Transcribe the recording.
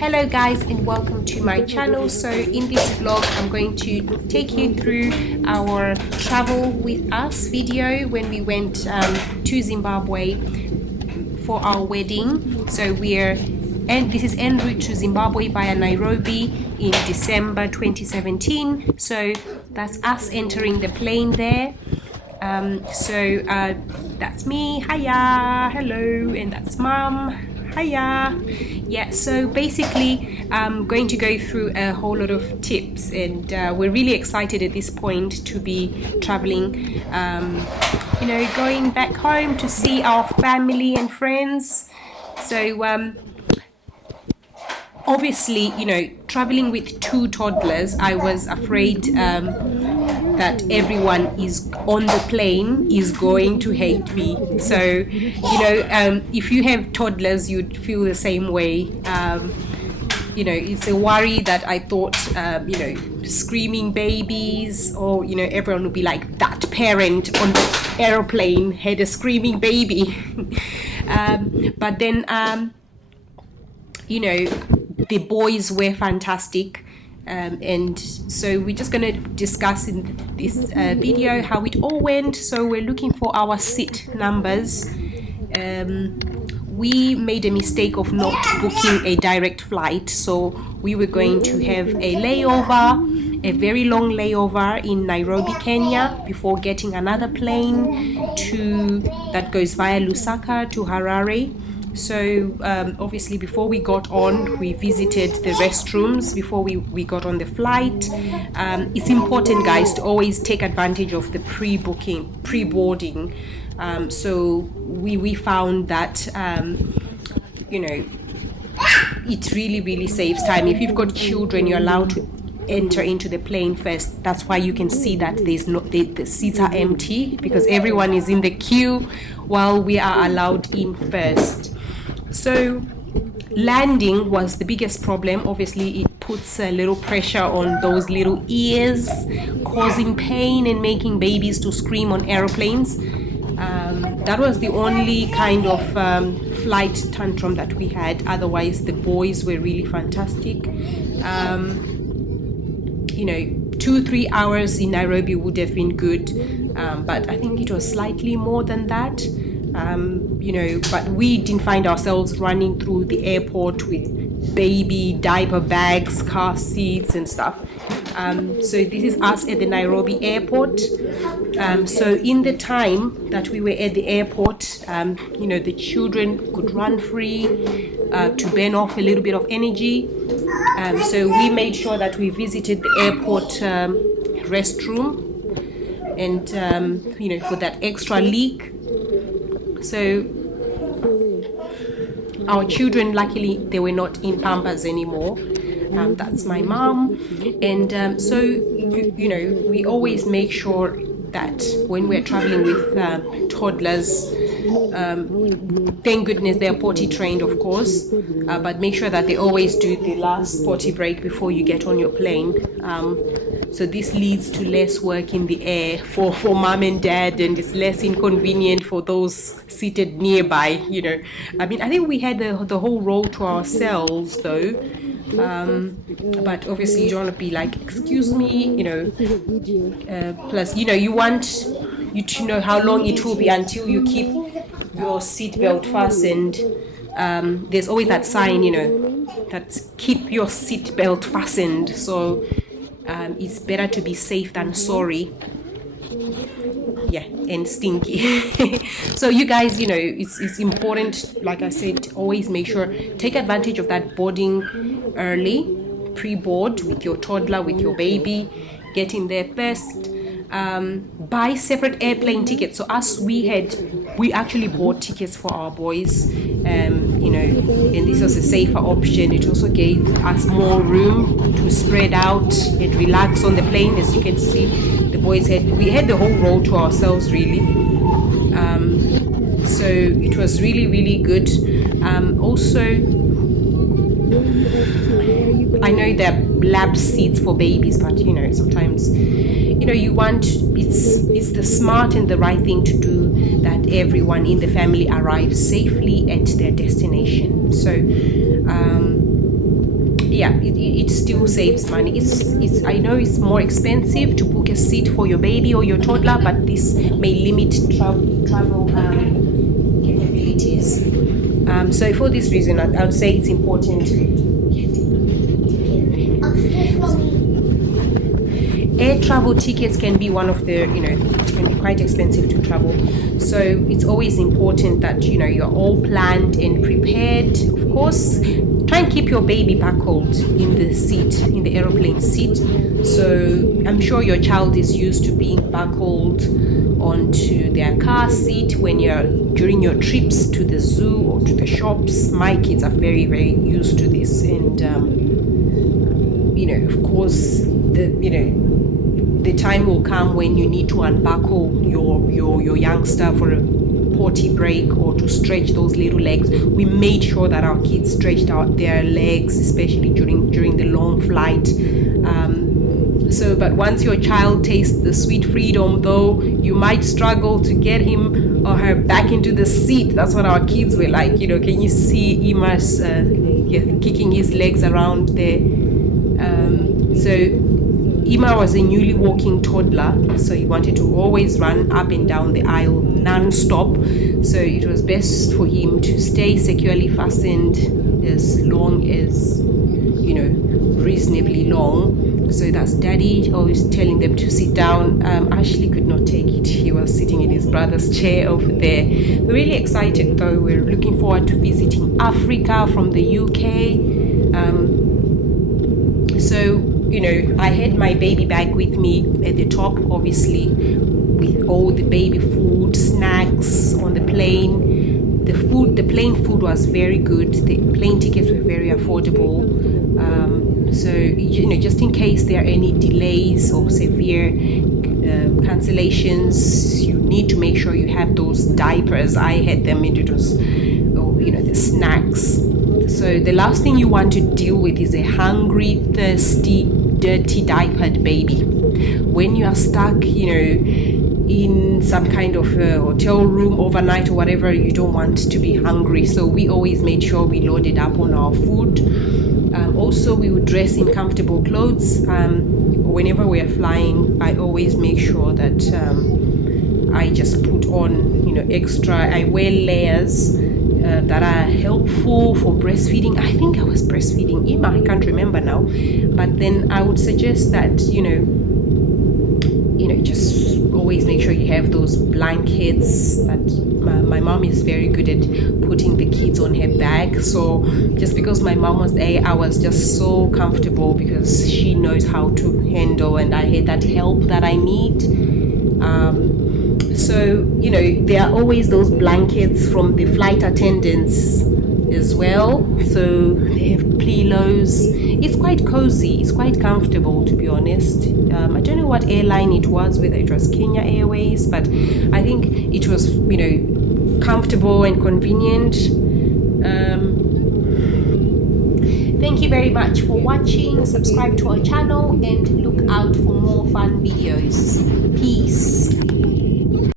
Hello guys, and welcome to my channel. So in this vlog I'm going to take you through our travel with us video when we went to Zimbabwe for our wedding. So this is en route to Zimbabwe via Nairobi in December 2017. So that's us entering the plane there. That's me, hiya, hello, and that's mom, hiya. Yeah, so basically I'm going to go through a whole lot of tips, and we're really excited at this point to be traveling, going back home to see our family and friends. So obviously, traveling with two toddlers, I was afraid that everyone is on the plane is going to hate me. So, if you have toddlers, you'd feel the same way. It's a worry that I thought, screaming babies, or, everyone would be like, that parent on the aeroplane had a screaming baby. But then, the boys were fantastic. And so we're just going to discuss in this video how it all went. So we're looking for our seat numbers. We made a mistake of not booking a direct flight, so we were going to have a layover, a very long layover in Nairobi, Kenya, before getting another plane that goes via Lusaka to Harare. So obviously before we got on, we visited the restrooms before we got on the flight. It's important, guys, to always take advantage of the pre-boarding. So we found that it really saves time. If you've got children, you're allowed to enter into the plane first. That's why you can see that the seats are empty, because everyone is in the queue while we are allowed in first. So landing was the biggest problem. Obviously it puts a little pressure on those little ears, causing pain and making babies to scream on aeroplanes. That was the only kind of flight tantrum that we had. Otherwise the boys were really fantastic. 2-3 hours in Nairobi would have been good, but I think it was slightly more than that. But we didn't find ourselves running through the airport with baby diaper bags, car seats and stuff. So this is us at the Nairobi airport. So in the time that we were at the airport, the children could run free to burn off a little bit of energy. So we made sure that we visited the airport restroom, and for that extra leak. So our children, luckily, they were not in Pampers anymore. That's my mom. And so we always make sure that when we're traveling with toddlers, thank goodness they're potty trained, of course, but make sure that they always do the last potty break before you get on your plane. So this leads to less work in the air for mom and dad, and it's less inconvenient for those seated nearby. I think we had the whole row to ourselves though. But obviously you don't want to be like, excuse me, plus you want you to know how long it will be until you keep your seatbelt fastened. There's always that sign, that keep your seatbelt fastened. So it's better to be safe than sorry. Yeah, and stinky. So you guys, it's important, like I said, always make sure, take advantage of that boarding early, pre-board with your toddler, with your baby, get in there first. Buy separate airplane tickets. So we actually bought tickets for our boys, and this was a safer option. It also gave us more room to spread out and relax on the plane. As you can see, the boys we had the whole row to ourselves, really. So it was really good. Also, I know there are lap seats for babies, but sometimes you want, it's the smart and the right thing to do, that everyone in the family arrives safely at their destination. So yeah, it still saves money. It's I know it's more expensive to book a seat for your baby or your toddler, but this may limit travel capabilities. So for this reason, I would say it's important. Air travel tickets can be one of the, it can be quite expensive to travel. So it's always important that, you're all planned and prepared. Of course, try and keep your baby buckled in the seat, in the aeroplane seat. So I'm sure your child is used to being buckled onto their car seat during your trips to the zoo or to the shops. My kids are very, very used to this. And, of course, the time will come when you need to unbuckle your youngster for a potty break or to stretch those little legs. We made sure that our kids stretched out their legs, especially during the long flight. But once your child tastes the sweet freedom, though, you might struggle to get him or her back into the seat. That's what our kids were like. Can you see Ima's kicking his legs around there? So Ima was a newly walking toddler, so he wanted to always run up and down the aisle non-stop. So it was best for him to stay securely fastened as long as, reasonably long. So that's Daddy always telling them to sit down. Ashley could not take it. He was sitting in his brother's chair over there. We're really excited though. We're looking forward to visiting Africa from the UK. I had my baby bag with me at the top, obviously, with all the baby food, snacks on the plane. The plane food was very good. The plane tickets were very affordable. Just in case there are any delays or severe cancellations, you need to make sure you have those diapers. I had them into those, the snacks. So the last thing you want to deal with is a hungry, thirsty, dirty diapered baby. When you are stuck, in some kind of hotel room overnight or whatever, you don't want to be hungry. So we always made sure we loaded up on our food. Also, we would dress in comfortable clothes. Whenever we are flying, I always make sure that I just put on, extra. I wear layers that are helpful for breastfeeding. I think I was breastfeeding Ima, I can't remember now. But then I would suggest that, just always make sure you have those blankets. That my mom is very good at putting the kids on her back. So just because my mom was there, I was just so comfortable because she knows how to handle, and I had that help that I need. There are always those blankets from the flight attendants as well. So they have pillows. It's quite cozy. It's quite comfortable, to be honest. I don't know what airline it was, whether it was Kenya Airways, but I think it was, comfortable and convenient. Thank you very much for watching. Subscribe to our channel and look out for more fun videos. Peace.